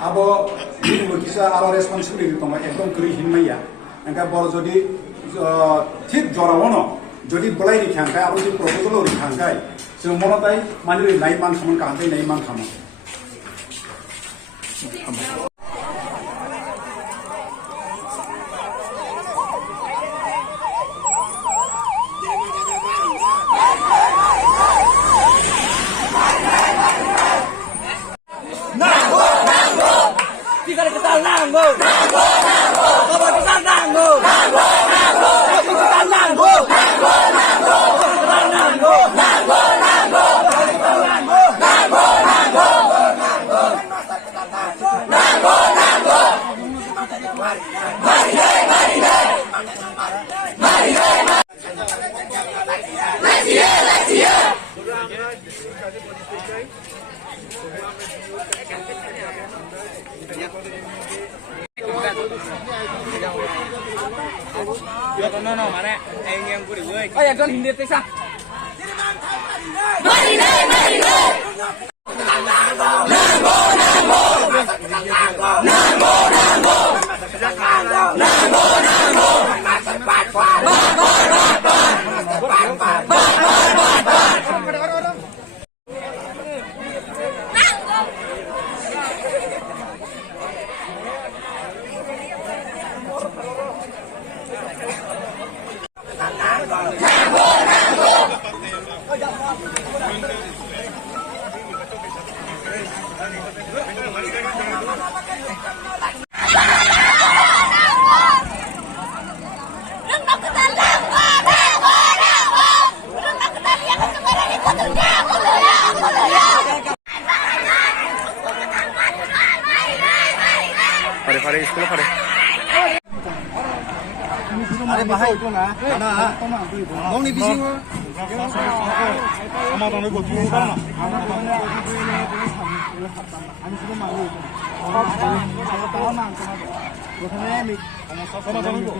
abo ini bisa aro responsibility tong ekdom kri hinmaya engka bor jodi ঠিক জরাবনো যদি বলাই নি খাঙ্কাই abo যদি proposal ri খাঙ্কাই जों मनताय मानि नाय मान खामन कांtai नाय मान Khaman No, mana anh em của đứa ơi. Ôi, con hình đẹp thế sao? Pare sekolah pare. Are bahaya itu na. Ada. Mau ni bisi mo. Sama dong ikut dulu kan. Ani sudah malu. Saya tahu nang sama. Bukannya ni. Sama dong ikut.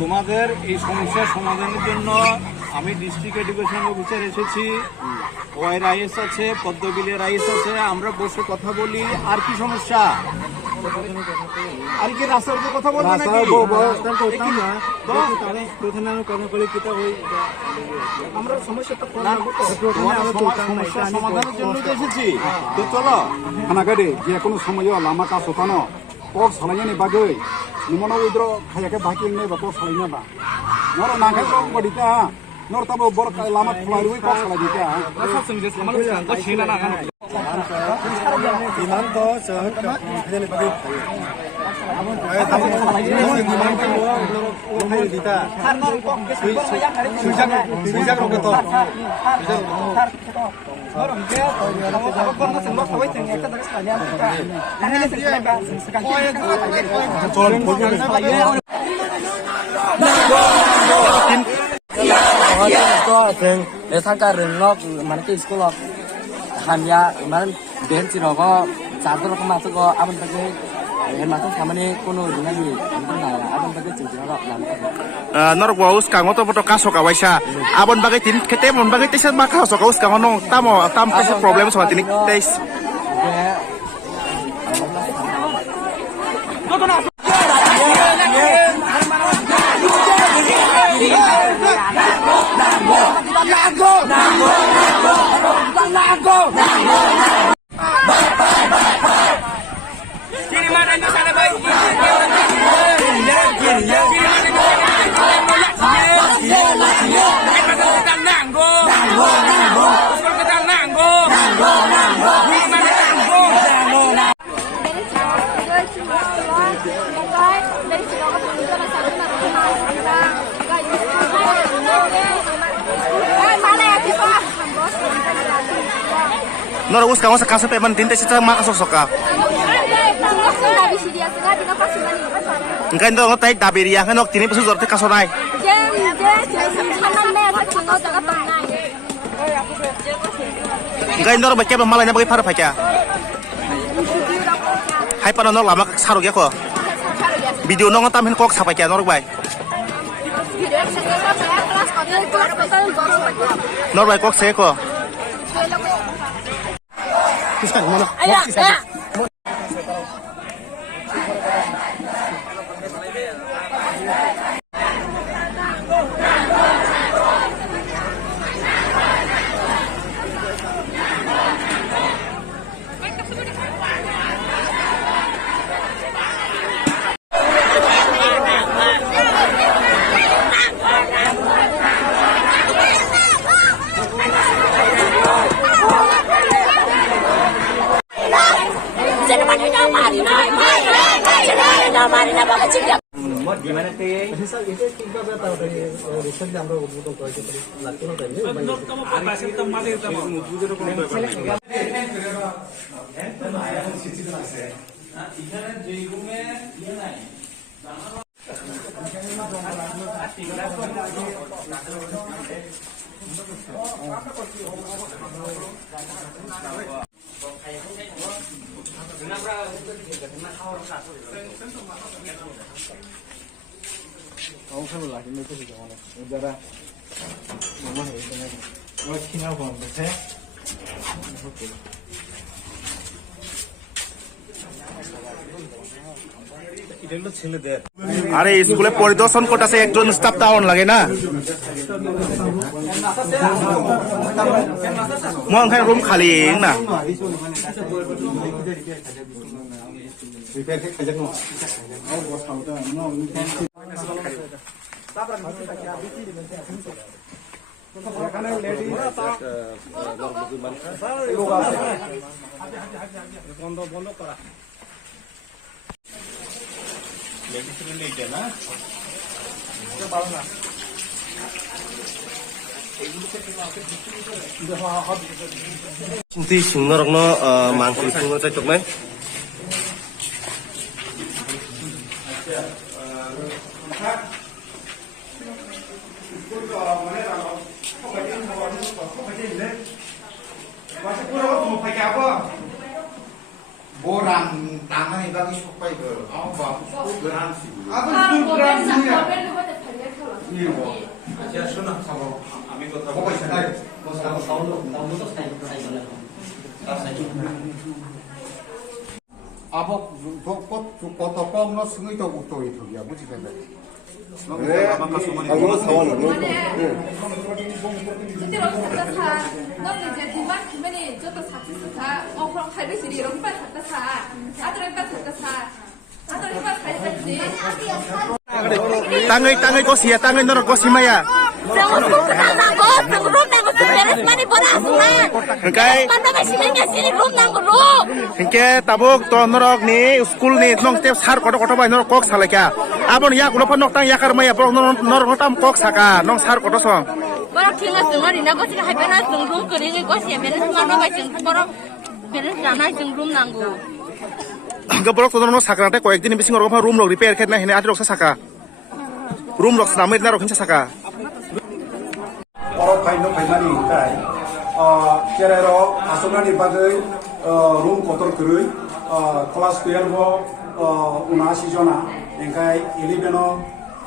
তোমাদের এই সমস্যা সমাধানের জন্য আমি district education officer এসেছি, Y rice আছে, পদ্মবিলের rice আছে, আমরা বসে কথা বলি। আর কি সমস্যা? আর কি রাস্তার উপর কথা বলবো নাকি? আমরা সমস্যাটা সমাধানের জন্য এসেছি। তো চলো খানাগাড়ি যে কোনো সময় লামা কাজ হতানো কক সালাইনি বাগৈ নিমন উদ্র খাইয়াকে বাকি নেই বা কক সালাইনা বা নর নাখাই কক বডিতা নর তাবো বড় লামা খলাইরুই কক সালাই দিতা সব সঙ্গে সামাল ক ছিনা না খান ইমান তো সহজ খাইনি বাগৈ 상가 릉럭 만게 스쿨럭 한야 만 벤치로고 자도록 마스고 아번 바게 헬마토 사마니 코노 르나니 안나 아번 바게 지지로 남고 norok waus kango to foto kaso ka waisa abon bagai tin kete mon bagai tesa maka so kaus kango no tamo tam tesa problem so tinik tes norok us kango sa kaso pe man tin tesa maka so soka Engkai ndo ngotai daberia kan nok tini pesu zorte kaso nai. Engkai ndo baca malanya bagi para baca. Hai panonok lama saruk ya ko. video nong tam hen kok sapai kya norok bai norok bai kok se ko gimana teh? Twngphula ini tuh jangan udara mama ini kan kina bom deh আরে স্কুলে পরিদর্শন করতেছে একজন staff down লাগে না মন খাই room খালি না বন্ধ করা Cinti singorok no mangkuk singor cocok nih. Borang tangan itu lagi supaya ke apa? Geran sih. Apa itu geran sih ya? Iya, bu. Aja sunah sama. Kami kota. Oh, bisa deh. Tahun itu saya. Apa? Kota pom no sungai itu butuh itu ya, bukan kan? Aku sawan no. jadi orang kata sa, nong ni jadi mak gimana? Jodoh sakit sa, orang kaya sendiri orang pas kata sa, atau orang pas kata sa, atau orang pas kaya sendiri. Tangai ko siya, tangai norok ko si Maya. Jangan suka nanggo, sebelum nanggo beres mani boras nak. Hengkai. Mana masih sini belum nanggo lu. Hengke tabuk to norok ni school ni nong tep sar koto bai norok kok salaka. Abon ya kulo pan nok tang yakar Maya bro norok tam kok saka, nong sar koto song. Barang tinggal semua di nanggo sini hai beres sebelum kering ko siya beres mana masih barang beres jangan sebelum nanggo. Gaborok to norok sakrante ko ekdin bising orok room log repair khet na hine ati rok saka. Room log namit na rok hincha saka. Orang kaino kainani kai, cerero asumani bagai room kotor kerui, kelas 12 unasi jona, engkai 11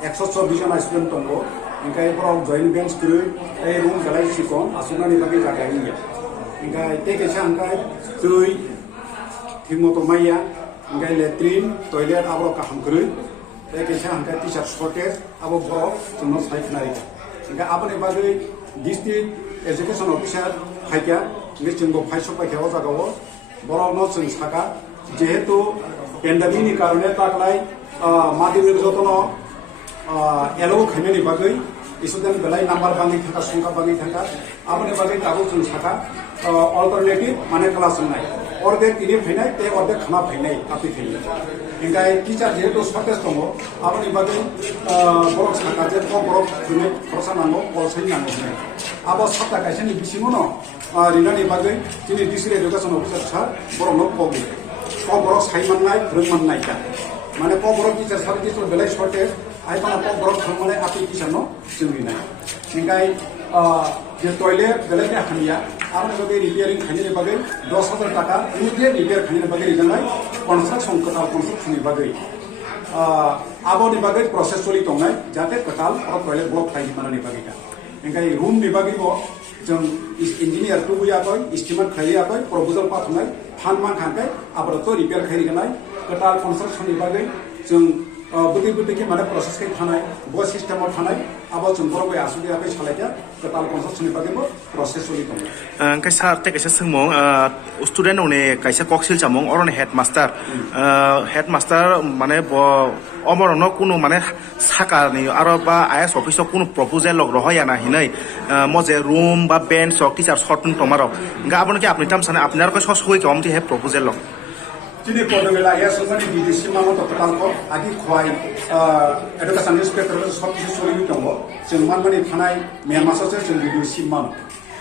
124 jona student tunggu, engkai orang join bench kerui, room galai sikon asumani bagai jaga ini, engkai teke cangkai kerui, timoto maya, engkai latrine, toilet abro kaham kerui, teke cangkai t-shirt shortage, abro borok cuma saya kenari. Engkai apa ni bagai district education officer haika nge chingbo phaisok pa khewa jagawo borok no chung saka jehetu pandemic ni karone taklai madhyamik jotono elo khaimeni bagai student belai number bangi thaka sungka bangi thaka abone bagai tabu chung saka alternative mane class nai orde tini phainai te orde khana phainai api phainai engkai teacher jehetu shortage tongo abone bagai borok saka je borok thune khorsa nango polsai nango abo sabta kaisani bisingono rinani bagai tini district education officer sar borok no pogi ko borok saiman nai phurman nai ka mane ko borok teacher service belai shortage ai pana ko borok phurmane api teacher no chungri nai engkai je toilet belai ne hania abone bagai repairing khani bagai 10,000 টাকা immediate repair khani bagai janai construction kota construction bagai aboni bagai proses soli tongnai jate ketal or toilet block thai mana ni bagai ka engkai room ni bagai bo jeng engineer tu buya koi estimate khaya koi proposal pathunai phan man khankai abro to repair khai ganai ketal construction ni bagai jeng buti buti ke mana proses kai thanai bo system or thanai abo jeng boro bai asuli abai salaiya ketal construction ni bagai bo proses soli tongnai engkai sar te kaisa sungmong student one kaisa koksil chamong oron headmaster mane bo omorono kuno mane sakani aro ba IS office kuno proposal log rohaya na hinai moje room ba bench ok teacher shortun tomaro nga abon ki apni tam sane apnar ko sosoi ke omti he proposal log Jadi pada ya sebenarnya di sini malu terkenal kok, agi kuai education newspaper itu sop itu suri itu tunggu, cuma mana kanai masa saja cuma video siman,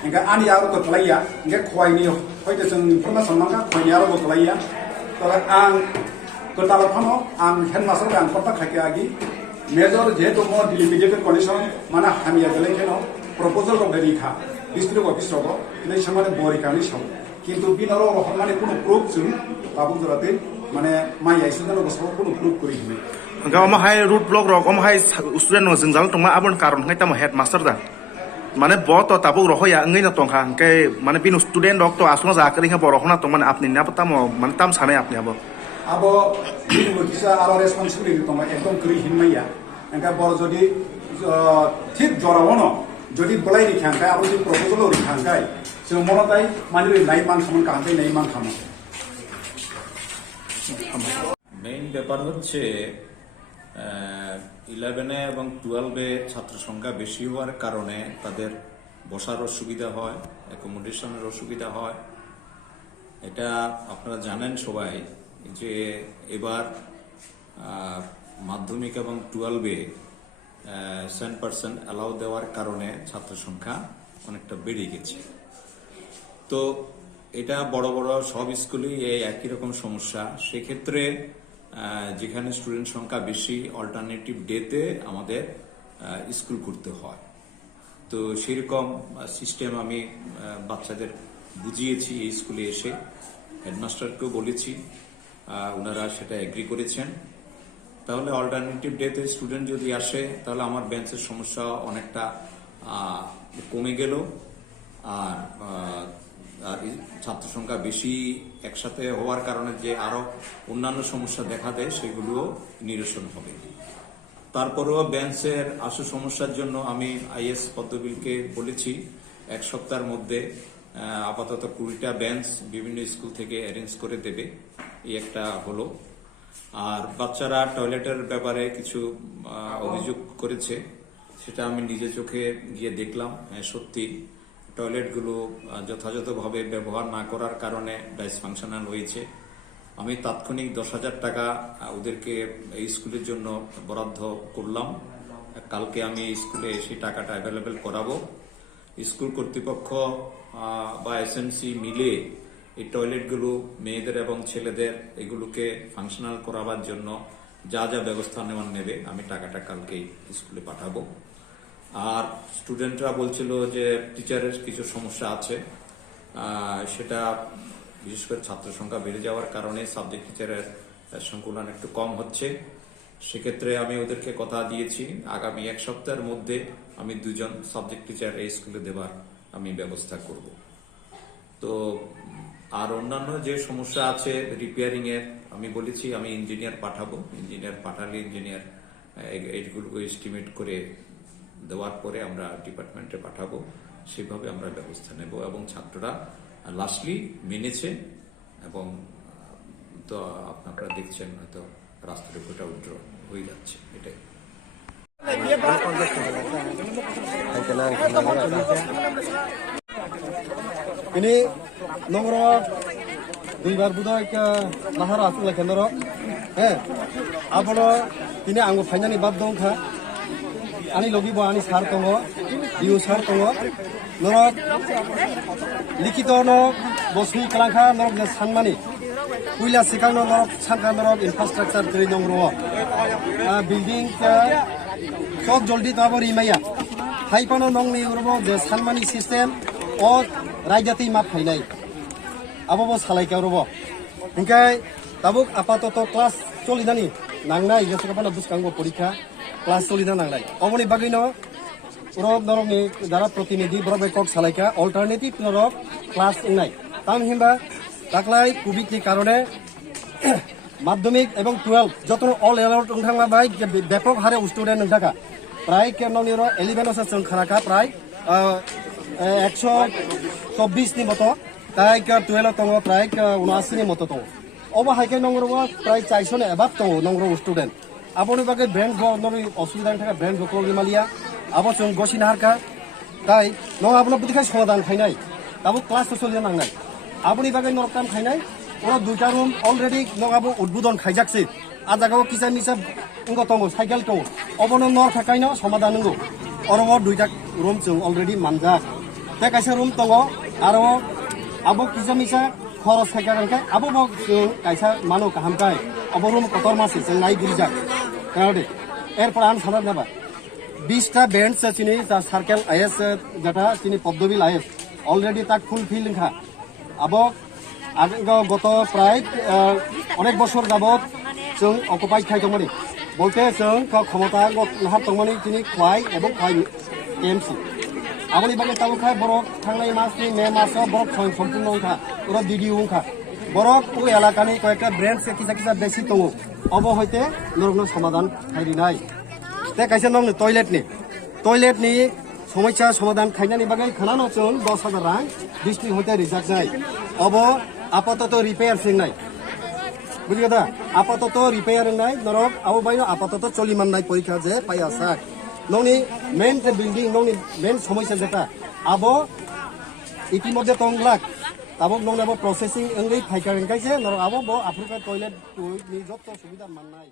enggak ani aru terkelai ya, enggak kuai ni, kuai itu cuma informasi mangga kuai ni aru terkelai ya, kalau ang ketalah pano, ang headmaster ang kontak lagi agi, major jeto mau delimited condition mana kami ada lagi no, proposal kok dari kah, district office kok, ini cuma ada bori kami sama. কিন্তু বিনারো মানে কোনো proof চুন বাবু ধরাতে মানে মাই আইসিদানো বসব কোনো proof করি নি গাম হাই রুট ব্লক রকম হাই স্টুডেন্ট নো জং জাল তংমা আবন কারণ হাই তাম হেডমাস্টার দা মানে ব তো তাবু রহয়া ngei na tongkha ke মানে বিন স্টুডেন্ট রক তো আসনা জাকরি ha বড় হনা তং মানে আপনি না তাম মানে তাম সানে আপনি আবো বিনো কিসা আরো রেসপন্সিবিলিটি তং একদম করি হিনমাইয়া এঙ্কা বড় যদি ঠিক জরাওনো যদি বলাই নি খাঙ্কাই আবো যদি প্রপোজাল রি খাঙ্কাই जों मनताय माने नाइ मान खामन कांते नाइ मान खामन মেইন ব্যাপার হচ্ছে 11 এবং 12 এ ছাত্র সংখ্যা বেশি হওয়ার কারণে তাদের বসার অসুবিধা হয়, অ্যাকোমোডেশনের অসুবিধা হয়। এটা আপনারা জানেন সবাই যে এবার মাধ্যমিক এবং 12 এ 7% অ্যালাউ দেওয়ার কারণে ছাত্র সংখ্যা অনেকটা বেড়ে গেছে। তো এটা বড় বড় সব স্কুলেই এই একই রকম সমস্যা। সেক্ষেত্রে যেখানে স্টুডেন্ট সংখ্যা বেশি অল্টারনেটিভ ডেতে আমাদের স্কুল করতে হয়। তো সেরকম সিস্টেম আমি বাচ্চাদের বুঝিয়েছি এই স্কুলে এসে, হেডমাস্টারকেও বলেছি, ওনারা সেটা এগ্রি করেছেন। তাহলে অল্টারনেটিভ ডেতে স্টুডেন্ট যদি আসে তাহলে আমার বেঞ্চের সমস্যা অনেকটা কমে গেল, আর ছাত্র সংখ্যা বেশি একসাথে হওয়ার কারণে যে আরো অন্যান্য সমস্যা দেখা দেয় সেগুলোও নিরসন হবে। তারপরেও বেঞ্চের আশু সমস্যার জন্য আমি আইএস পদ্মবিলকে বলেছি 1 সপ্তাহের মধ্যে আপাতত 20টা বেঞ্চ বিভিন্ন স্কুল থেকে অ্যারেঞ্জ করে দেবে, এই একটা হলো। আর বাচ্চারা টয়লেটের ব্যাপারে কিছু অভিযোগ করেছে, সেটা আমি নিজে চোখে গিয়ে দেখলাম। সত্যি টয়লেটগুলো যথাযথভাবে ব্যবহার না করার কারণে ডাইসফাংশনাল হয়েছে। আমি তাৎক্ষণিক 10,000 টাকা ওদেরকে এই স্কুলের জন্য বরাদ্দ করলাম। কালকে আমি এই স্কুলে সেই টাকাটা অ্যাভেলেবেল করাবো। স্কুল কর্তৃপক্ষ বা এসএমসি মিলে এই টয়লেটগুলো মেয়েদের এবং ছেলেদের এগুলোকে ফাংশনাল করাবার জন্য যা যা ব্যবস্থা নেবে আমি টাকাটা কালকেই স্কুলে পাঠাবো। আর স্টুডেন্টরা বলছিল যে টিচারের কিছু সমস্যা আছে, সেটা বিশেষ করে ছাত্র সংখ্যা বেড়ে যাওয়ার কারণে সাবজেক্ট টিচারের সংকুলন একটু কম হচ্ছে। সেক্ষেত্রে আমি ওদেরকে কথা দিয়েছি আগামী 1 সপ্তাহের মধ্যে আমি 2 জন সাবজেক্ট টিচার এই স্কুলে দেবার আমি ব্যবস্থা করব। তো আর অন্যান্য যে সমস্যা আছে রিপেয়ারিং এর আমি বলেছি আমি ইঞ্জিনিয়ার পাঠাবো, ইঞ্জিনিয়ার পাঠালে ইঞ্জিনিয়ার এইগুলোকে এস্টিমেট করে দেওয়ার পরে আমরা ডিপার্টমেন্টে পাঠাবো, সেভাবে আমরা ব্যবস্থা নেব। এবং ছাত্ররা লাস্টলি মেনেছে এবং তো আপনারা দেখছেন হয়তো রাস্তার উপরটা উড্র হয়ে যাচ্ছে। এটাই ini nomor 2 bar budaya ke lahar asal lagi noro, apalo ini anggo finally bab dong kah, ani logi bo ani sar tongo, diu sar tongo, noro likito no bosui kalangka noro nesan mani, kuila sikang noro sangka noro infrastructure dari nomor building ke sok joldi tabor imaya, hai pano nong ni urbo nesan mani system, oh রাইজাতি মাপ ফাইনাই আবো সালাইকা রব Inkai তাবুক আপাতত class চলি জানি নাংনাই যে সাকাপানা বুসকাঙ্গ পরীক্ষা class চলিনা নাংনাই অবনি বাগিনো রব নরকনি যারা প্রতিনিধি বরবে কক সালাইকা অল্টারনেটিভ নরক ক্লাস নাই তাম হিমবা তাকলাই কোভিডनि কারণে মাধ্যমিক এবং 12 যত অল এলাউড ওंथांबा बाय ব্যাপক হারে স্টুডেন্ট ওंथाका প্রায় কেননি 11 আছে जों খারাকা প্রায় 124 नि মতো তাই 12 তঙ্গ প্রায় 79 नि মতো তঙ্গ অবা হাইকে নংরো প্রায় 400 নে এবাব তঙ্গ নংরো স্টুডেন্ট আপনি বাগে ব্র্যান্ড নরি অসুবিধা থাকা ব্র্যান্ড গকলি মালিয়া আবো जों গসিনা হারকা তাই নং আপনি বুদিখাই সমাধান খাইনাই তাবো ক্লাস তো চলিয়া নাংনাই আপনি বাগে নরকাম খাইনাই ওরা দুইটা রুম অলরেডি নগাবো উদ্বোধন খাইজাকছে আর জায়গাও কিসা মিসা ইঙ্গ তঙ্গ সাইকেল তঙ্গ অবন নর থাকাই না সমাধান নঙ্গো অরব দুইটা রুম जों অলরেডি মানজাক তে কাইসা রুম তঙ্গ আর আবো কিসা মিসা খরচ থাকারখাय আবো जों কাইসা মানো কাহামকাই অব রুম কতর মাসে जों নাই গুরিজাক কারণে এরপর আন সাদা নেবা 20টা ব্যান্ড চিনি সার্কেল আইএস যেটা চিনি পদ্মবিল আইএস অলরেডি তাক ফুলফিল খা আবো গত প্রায় অনেক বছর যাবত जों অকুপাই খাইতমানি বলতে जों ক্ষমতা হার তংমানি তিনি খোয়াই এবং খোয়াই টিএমসি আপনি বাগে তালুখায় বরফ থাंनाय মাসनि মে মাসে বরফ সম্পূর্ণ ওখা ওরা দিদি ওখা বরফ ও এলাকানি কয়েকটা ব্র্যান্ড কিসা কিসা বেশি তঙ্গ অব হইতে নরকন সমাধান খাইরি নাই তে কাইসা নং টয়লেটনি সমস্যা সমাধান খাইনানি বাগে খানানো जों 10,000 রাং ডিস্ট্রিক্ট হইতে রিজার্ভ নাই অব আপাতত রিপেয়ার সিং নাই বুঝি কথা আপাতত রিপেয়ার নাই নরক আবো বাইনো আপাতত চলিমান নাই পরীক্ষা যে পাই আসা ননি মেন যে বিল্ডিং ননি মেন সমস্যা যেটা আবো ইতিমধ্যে তংলাক আবো নংনাবো প্রসেসিং এঙ্গই ফাইকারেন কাইছে নরক আবো আফ্রিকা টয়লেট নি যত সুবিধা মান নাই